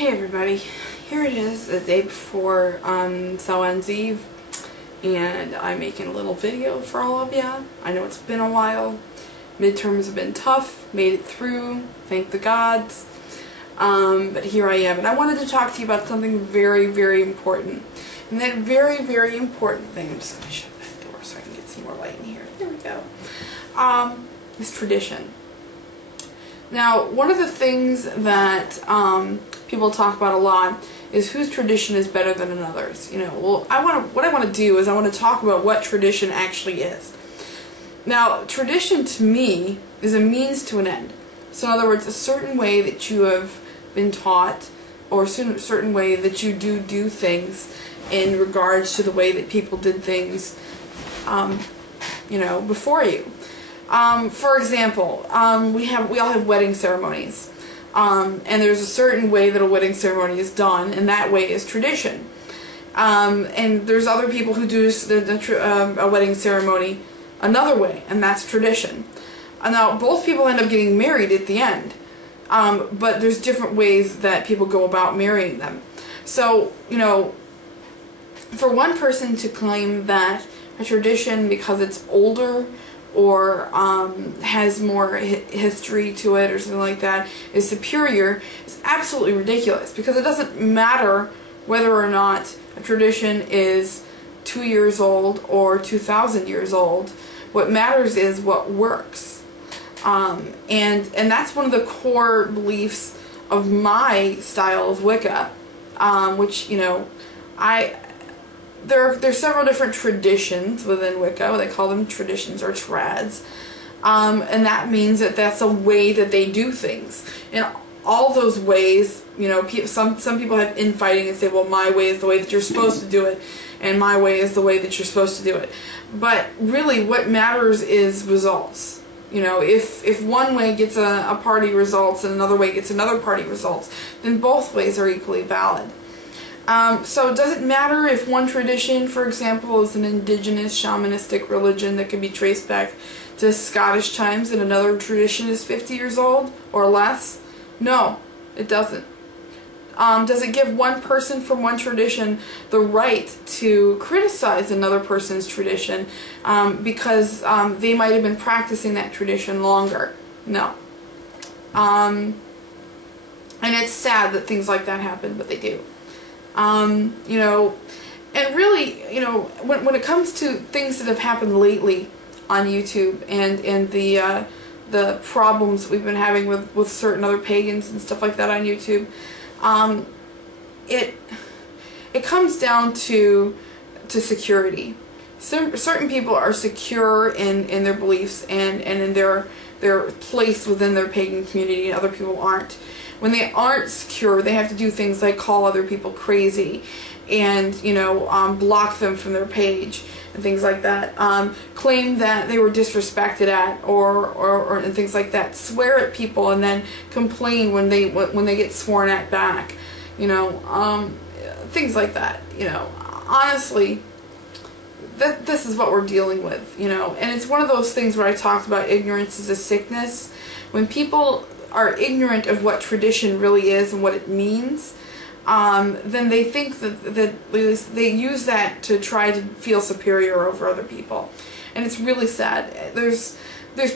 Hey everybody, here it is the day before Samhain's Eve, and I'm making a little video for all of you. I know it's been a while. Midterms have been tough, made it through, thank the gods. But here I am, and I wanted to talk to you about something very, very important. And that very, very important thing, I'm just going to shut that door so I can get some more light in here. There we go. Is tradition. Now, one of the things that people talk about a lot is whose tradition is better than another's. You know, well, what I want to do is I want to talk about what tradition actually is. Now, tradition to me is a means to an end. So, in other words, a certain way that you have been taught, or a certain way that you do things in regards to the way that people did things, you know, before you. For example, we all have wedding ceremonies, and there's a certain way that a wedding ceremony is done, and that way is tradition. And there's other people who do a wedding ceremony another way, and that's tradition. Now, both people end up getting married at the end, but there's different ways that people go about marrying them. So, you know, for one person to claim that a tradition, because it's older, or has more history to it or something like that, is superior, is absolutely ridiculous, because it doesn't matter whether or not a tradition is 2 years old or 2,000 years old. What matters is what works, and that's one of the core beliefs of my style of Wicca, which, you know, There's several different traditions within Wicca. They call them traditions or trads. And that means that that's a way that they do things. And all those ways, you know, some people have infighting and say, well, my way is the way that you're supposed to do it, and my way is the way that you're supposed to do it. But really what matters is results. You know, if one way gets a party results and another way gets another party results, then both ways are equally valid. So does it matter if one tradition, for example, is an indigenous shamanistic religion that can be traced back to Scottish times, and another tradition is 50 years old or less? No, it doesn't. Does it give one person from one tradition the right to criticize another person's tradition because they might have been practicing that tradition longer? No. And it's sad that things like that happen, but they do. You know, and really, you know, when it comes to things that have happened lately on YouTube and the problems we've been having with certain other pagans and stuff like that on YouTube, it comes down to security. Certain people are secure in their beliefs and in their place within their pagan community, and other people aren't. When they aren't secure, they have to do things like call other people crazy and, you know, block them from their page and things like that. Claim that they were disrespected at or and things like that. Swear at people and then complain when they get sworn at back. You know, things like that. You know, honestly, this is what we're dealing with, you know. And it's one of those things where I talked about ignorance is a sickness. When people are ignorant of what tradition really is and what it means, then they think that they use that to try to feel superior over other people, and it's really sad. There's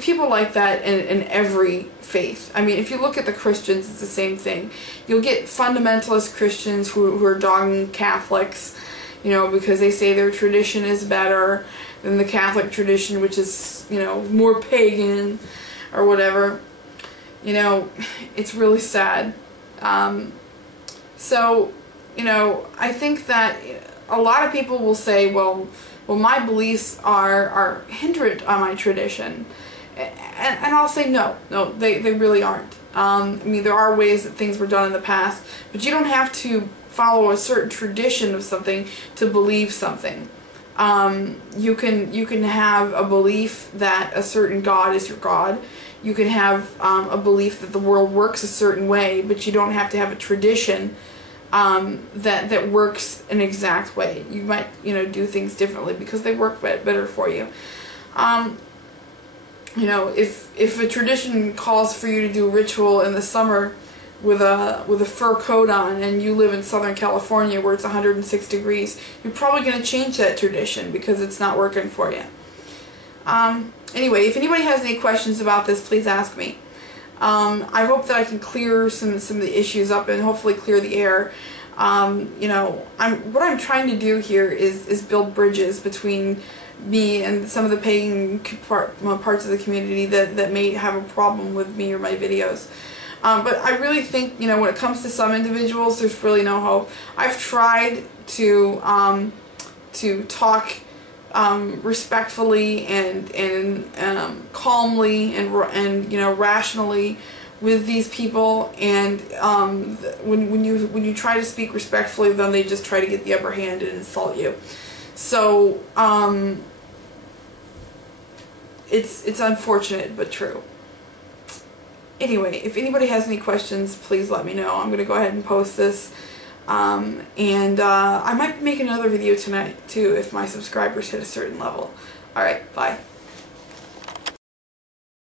people like that in every faith. I mean, if you look at the Christians, it's the same thing. You'll get fundamentalist Christians who are dogging Catholics, you know, because they say their tradition is better than the Catholic tradition, which is, you know, more pagan or whatever. You know, it's really sad. So, you know, I think that a lot of people will say, well, my beliefs are hindered on my tradition. And I'll say no, they really aren't. I mean, there are ways that things were done in the past, but you don't have to follow a certain tradition of something to believe something. You can have a belief that a certain God is your God. You can have a belief that the world works a certain way, but you don't have to have a tradition that works an exact way. You might, you know, do things differently because they work better for you. You know, if a tradition calls for you to do ritual in the summer, with a fur coat on and you live in Southern California where it's 106 degrees, you're probably going to change that tradition because it's not working for you. Anyway, if anybody has any questions about this, please ask me. I hope that I can clear some of the issues up and hopefully clear the air. You know, what I'm trying to do here is build bridges between me and some of the paying parts of the community that may have a problem with me or my videos. But I really think, you know, when it comes to some individuals, there's really no hope. I've tried to talk respectfully and calmly and you know, rationally with these people, and when you try to speak respectfully with them, they just try to get the upper hand and insult you. So it's unfortunate but true. Anyway, if anybody has any questions, please let me know. I'm going to go ahead and post this. And I might make another video tonight too if my subscribers hit a certain level. Alright, bye.